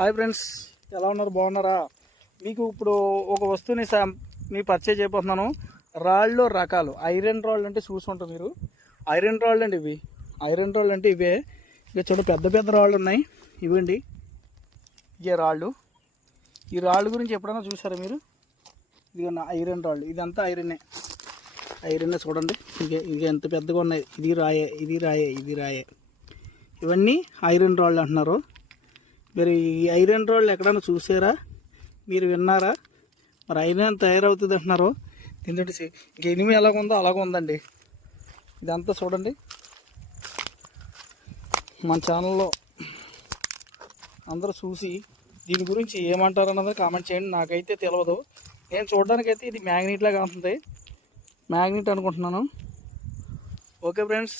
Hi friends, ఎలా ఉన్నారు? బాగున్నారా? మీకు ఇప్పుడు ఒక వస్తువుని మీ పరిచయం చేయబోతున్నాను. రాళ్ళలో రకాలు. ఐరన్ రాళ్ళు అంటే చూసుకుంటారు మీరు. ఐరన్ రాళ్ళు అండి ఇవి. ఐరన్ రాళ్ళు అంటే ఇవే. ఇక చూడ పెద్ద పెద్ద రాళ్ళు ఉన్నాయి. ఇవండి ఇవే రాళ్ళు. ఈ రాళ్ళు గురించి ఎప్పుడైనా చూసారా మీరు? ఇది ఐరన్ రాళ్ళు. ఇదంతా ఐరన్నే. చూడండి. ఇక ఎంత పెద్దగా ఉన్నాయి. ఇది రాయే, ఇది రాయే, ఇది రాయే. ఇవన్నీ ఐరన్ రాళ్ళు అంటున్నారు. మీరు ఈ ఐరన్ రాళ్ళు ఎక్కడైనా చూసారా? మీరు విన్నారా? మరి ఐరన్ తయారవుతుంది అంటున్నారు. దీంతో ఇంక ఇనుము ఎలాగుందో అలాగ ఉందండి. ఇదంతా చూడండి. మన ఛానల్లో అందరూ చూసి దీని గురించి ఏమంటారు అన్నది కామెంట్ చేయండి. నాకైతే తెలియదు. నేను చూడడానికైతే ఇది మ్యాగ్నెట్ లాగా ఉంటుంది. మ్యాగ్నెట్ అనుకుంటున్నాను. Okay friends.